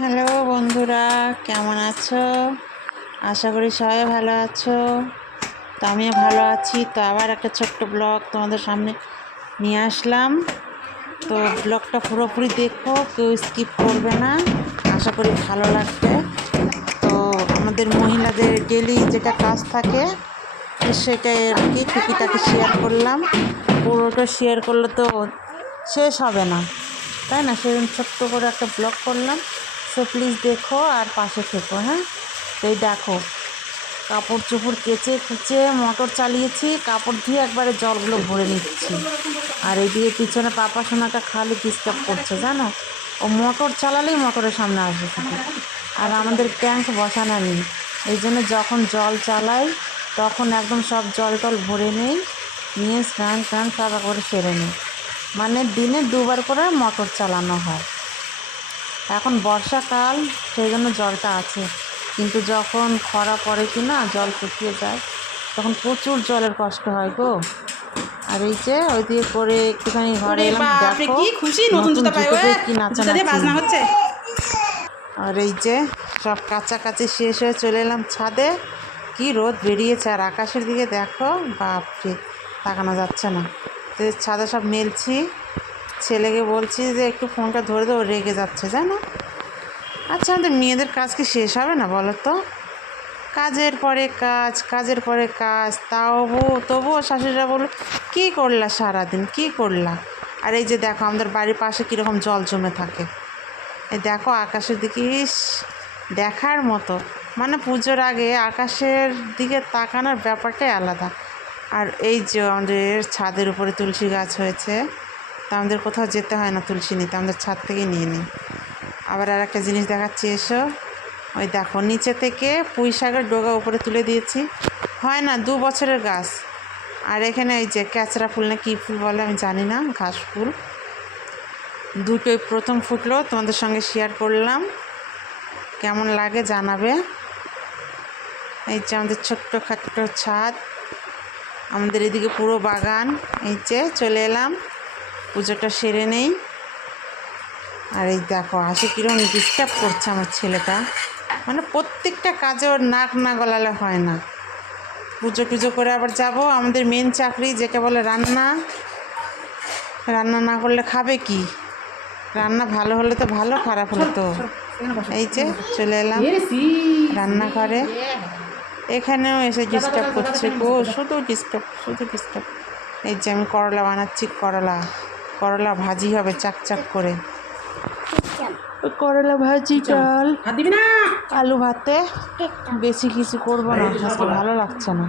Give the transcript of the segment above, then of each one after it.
Hello বন্ধুরা, কেমন আছো? আশা করি সবাই ভালো আছো। তো আমিও ভালো আছি। তো আবার একটা ছোট্ট ব্লগ তোমাদের সামনে নিয়ে আসলাম। তো ব্লগটা পুরোপুরি দেখো, কেউ স্কিপ করবে না। আশা করি ভালো লাগবে। তো আমাদের মহিলাদের ডেলি যেটা কাজ থাকে সেটাই আর কি টুকিটাকি শেয়ার করলাম। পুরোটা শেয়ার করলে তো শেষ হবে না, তাই না? সেরকম ছোট্ট করে একটা ব্লগ করলাম। সো প্লিজ দেখো আর পাশে থেকো, হ্যাঁ? তো এই দেখো, কাপড় চোপড় কেচে কুচে মোটর চালিয়েছি, কাপড় ধুয়ে একবারে জলগুলো ভরে নিচ্ছি। আর এইদিকে পিছনে পাপা সোনাটা খালি ডিস্টার্ব করছে, জানো? ও মোটর চালালেই মোটরের সামনে আসে শুধু। আর আমাদের ট্যাঙ্ক বসানো নেই, এই জন্য যখন জল চালাই তখন একদম সব জল টল ভরে নেই, নিয়ে স্নান টান সব একবারে সেরে নিই। মানে দিনে দুবার করে মোটর চালানো হয়। এখন বর্ষাকাল, সেই জন্য জলটা আছে, কিন্তু যখন খরা পড়ে কি না, জল শুকিয়ে যায়, তখন প্রচুর জলের কষ্ট হয় গো। আর এই যে ওই দিয়ে করে একটুখানি ঘরে এলাম, দেখো নতুন জুতো পেয়ে কি নাচানাচি। আর এই যে সব কাছাকাছি শেষ হয়ে চলে এলাম ছাদে। কি রোদ বেরিয়েছে, আর আকাশের দিকে দেখো, বাপরে, তাকানো যাচ্ছে না। তো ছাদে সব মেলছি, ছেলেকে বলছি যে একটু ফোনটা ধরে দেবো, রেগে যাচ্ছে জানো। আচ্ছা, আমাদের মেয়েদের কাজ কি শেষ হবে না বলো তো? কাজের পরে কাজ, কাজের পরে কাজ, তবুও শাশুড়িরা বলল, কী করলা সারাদিন, কী করলা? আর এই যে দেখো আমাদের বাড়ির পাশে কীরকম জল জমে থাকে। এই দেখো আকাশের দিকে, ইস, দেখার মতো। মানে পুজোর আগে আকাশের দিকে তাকানোর ব্যাপারটাই আলাদা। আর এই যে আমাদের ছাদের উপরে তুলসী গাছ হয়েছে, তা আমাদের কোথাও যেতে হয় না তুলসী নিতে, আমাদের ছাদ থেকেই নিয়ে নিই। আবার আর একটা জিনিস দেখাচ্ছি, এসো। ওই দেখো নিচে থেকে পুঁই শাকের ডগা উপরে তুলে দিয়েছি, হয় না 2 বছরের গাছ। আর এখানে এই যে ক্যাচরা ফুল না কী ফুল বলে আমি জানি না, ঘাস ফুল, দুটোই প্রথম ফুটলো, তোমাদের সঙ্গে শেয়ার করলাম। কেমন লাগে জানাবে। এই যে আমাদের ছোট্ট খাট্ট ছাদ, আমাদের এদিকে পুরো বাগান। এই যে চলে এলাম, পুজোটা সেরে নেই। আর এই দেখো আসে কীরকম ডিস্টার্ব করছে আমার ছেলেটা, মানে প্রত্যেকটা কাজে ওর নাক না গলালে হয় না। পুজো টুজো করে আবার যাব, আমাদের মেন চাকরি যেটা বলে রান্না। রান্না না করলে খাবে কি? রান্না ভালো হলে তো ভালো, খারাপ হলে তো। এই যে চলে এলাম রান্নাঘরে, এখানেও এসে ডিস্টার্ব করছে গো, শুধু ডিস্টার্ব, শুধু ডিস্টার্ব। এই যে আমি করলা বানাচ্ছি, করলা ভাজি হবে চাকচাক করে, করলা ভাজি, ডাল, আলু ভাতে, বেশি কিছু করবো না আজকে, ভালো লাগছে না।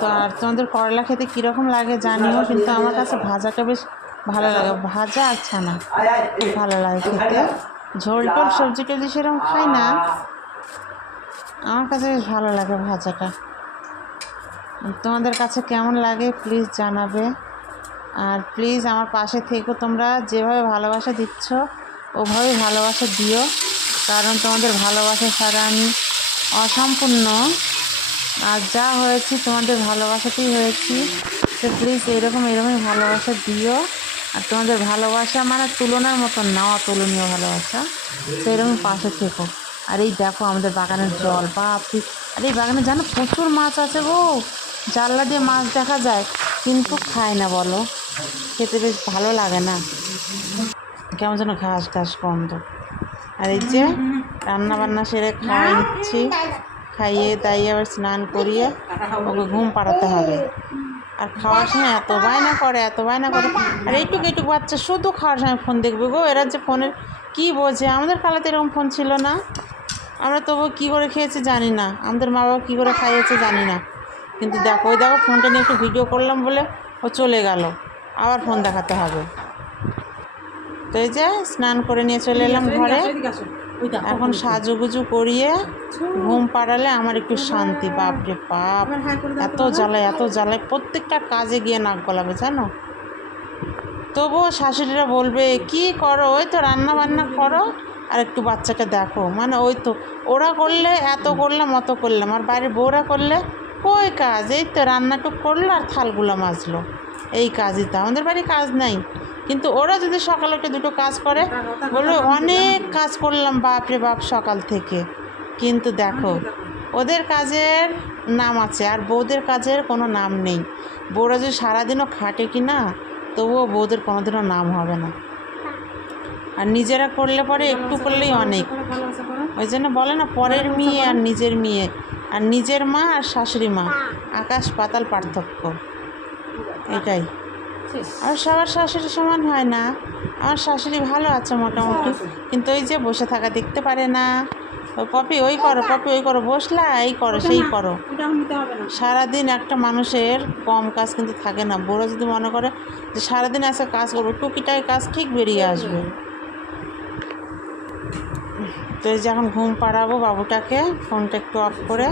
তো আর তোমাদের করলা খেতে কীরকম লাগে জানিও, কিন্তু আমার কাছে ভাজাটা বেশ ভালো লাগে, ভাজা আর ছানা খুব ভালো লাগে খেতে। ঝোল টোল সবজি টবজি সেরকম খাই না, আমার কাছে বেশ ভালো লাগে ভাজাটা। তোমাদের কাছে কেমন লাগে প্লিজ জানাবে। আর প্লিজ আমার পাশে থেকো, তোমরা যেভাবে ভালোবাসা দিচ্ছ ওভাবে ভালোবাসা দিও, কারণ তোমাদের ভালোবাসা ছাড়া আমি অসম্পূর্ণ। আর যা হয়েছি তোমাদের ভালোবাসাতেই হয়েছি। তো প্লিজ এরকমই ভালোবাসা দিও। আর তোমাদের ভালোবাসা মানে তুলনার মতন না, অতুলনীয় ভালোবাসা, সেরকম পাশে থেকো। আর এই দেখো আমাদের বাগানের জল, বাপরে! আর এই বাগানে জানো প্রচুর মাছ আছে গো, জানলা দিয়ে মাছ দেখা যায়, কিন্তু খায় না বলো, খেতে বেশ ভালো লাগে না, কেমন যেন ঘাস ঘাস গন্ধ। আর এই যে রান্না বান্না সেরে খাওয়াই নিচ্ছি, খাইয়ে দাইয়ে আবার স্নান করিয়ে ওকে ঘুম পাড়াতে হবে। আর খাওয়ার সময় এত বায়না করে, এত বায়না করে। আর এইটুকু বাচ্চা শুধু খাওয়ার সময় ফোন দেখবে গো, এরা যে ফোনের কী বোঝে। আমাদের কালেতে এরকম ফোন ছিল না, আমরা তবু কী করে খেয়েছি জানি না, আমাদের মা বাবা কী করে খাইয়েছে জানি না। কিন্তু দেখো, ওই দেখো ফোনটা নিয়ে একটু ভিডিও করলাম বলে ও চলে গেল, আবার ফোন দেখাতে হবে। তো এই যে স্নান করে নিয়ে চলে এলাম ঘরে, এখন সাজুগুজু করিয়ে ঘুম পাড়ালে আমার একটু শান্তি। বাপরে বাপ, এত জ্বালায় প্রত্যেকটা কাজে গিয়ে নাক গলাবে জানো। তবুও শাশুড়িরা বলবে, কি করো, ওই তো রান্না বান্না করো আর একটু বাচ্চাকে দেখো। মানে ওই তো ওরা করলে এত করলাম, অত করলাম, আর বাড়ির বউরা করলে কই কাজ, এই তো রান্নাটুক করলো আর থালগুলো মাজলো, এই কাজই তো। আমাদের বাড়ি কাজ নাই, কিন্তু ওরা যদি সকালে উঠে দুটো কাজ করে বলবে অনেক কাজ করলাম বাপরে বাপ সকাল থেকে। কিন্তু দেখো ওদের কাজের নাম আছে আর বউদের কাজের কোনো নাম নেই। বউরা যদি সারাদিনও খাটে কি না, তবুও বউদের কোনোদিনও নাম হবে না। আর নিজেরা করলে পরে একটু করলেই অনেক। ওই জন্য বলে না, পরের মেয়ে আর নিজের মেয়ে, আর নিজের মা আর শাশুড়ি মা আকাশ পাতাল পার্থক্য, এটাই। আর সবার শাশুড়ি সমান হয় না। আমার শাশুড়ি ভালো আছে মোটামুটি, কিন্তু ওই যে বসে থাকা দেখতে পারে না। ও পপি ওই করো, পপি ওই করো, বসলা এই করো সেই করো। সারাদিন একটা মানুষের কম কাজ কিন্তু থাকে না। বড় যদি মনে করে যে সারাদিন এসে কাজ করবো, টুকিটাই কাজ ঠিক বেরিয়ে আসবে। তো এই যে এখন ঘুম পাড়াবো বাবুটাকে, ফোনটা একটু অফ করে।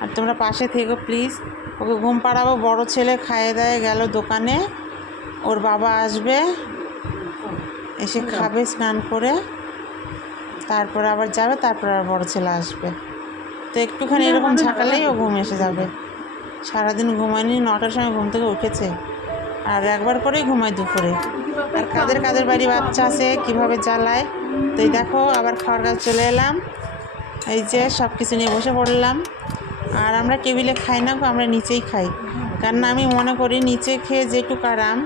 আর তোমরা পাশে থেকো প্লিজ। ওকে ঘুম পাড়াবো। বড় ছেলে খাইয়ে দায়ে গেল দোকানে, ওর বাবা আসবে, এসে খাবে স্নান করে, তারপর আবার যাবে, তারপর আর বড় ছেলে আসবে। তো একটুখানি এরকম ঝাঁকালেই ও ঘুম এসে যাবে। সারাদিন ঘুমায়নি, 9টার সময় ঘুম থেকে উঠেছে, আর একবার করেই ঘুমায় দুপুরে। আর কাদের বাড়ি বাচ্চা আছে কীভাবে জ্বালায়। তো এই দেখো আবার খাওয়ার কাছে চলে এলাম। এই যে সব কিছু নিয়ে বসে পড়লাম। আর আমরা টেবিলে খাই না, আমরা নিচেই খাই। কারণ আমি মনে করি নিচে খেয়ে যেটুকু আরাম,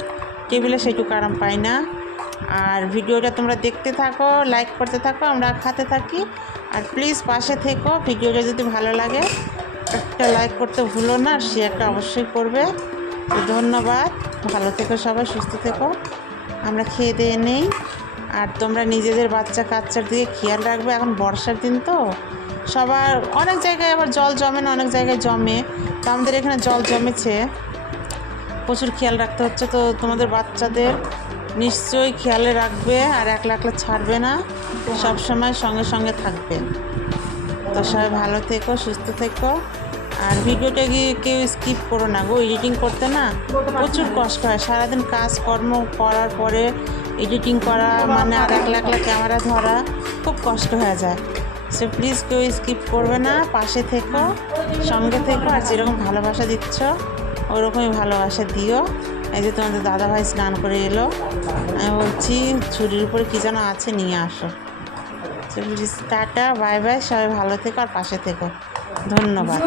টেবিলে সেটুকু আরাম পাই না। আর ভিডিওটা তোমরা দেখতে থাকো, লাইক করতে থাকো, আমরা খাতে থাকি। আর প্লিজ পাশে থেকো। ভিডিওটা যদি ভালো লাগে একটা লাইক করতে ভুলো না, আর শেয়ারটা অবশ্যই করবে। তো ধন্যবাদ। ভালো থেকো সবাই, সুস্থ থেকো। আমরা খেয়ে দিয়ে নেই। আর তোমরা নিজেদের বাচ্চা কাচ্চার দিকে খেয়াল রাখবে। এখন বর্ষার দিন তো সবার অনেক জায়গায় আবার জল জমে না, অনেক জায়গায় জমে। তো আমাদের এখানে জল জমেছে, প্রচুর খেয়াল রাখতে হচ্ছে। তো তোমাদের বাচ্চাদের নিশ্চয়ই খেয়ালে রাখবে, আর একলা একলা ছাড়বে না, সব সময় সঙ্গে সঙ্গে থাকবে। তো সবাই ভালো থেকো, সুস্থ থেকো। আর ভিডিওটা গিয়ে কেউ স্কিপ করো না গো। এডিটিং করতে না প্রচুর কষ্ট হয়। সারাদিন কাজকর্ম করার পরে এডিটিং করা মানে আর একলা একলা ক্যামেরা ধরা খুব কষ্ট হয়ে যায়। সো প্লিজ কেউ স্কিপ করবে না, পাশে থেকো, সঙ্গে থেকো। আর যেরকম ভালোবাসা দিচ্ছ ওরকমই ভালোবাসা দিও। এই যে তোমাদের দাদাভাই স্নান করে এলো, আমি বলছি ছুরির উপরে কী যেন আছে, নিয়ে আসো। So please tata, bye bye, সবাই ভালো থেকো আর পাশে থেকো। ধন্যবাদ।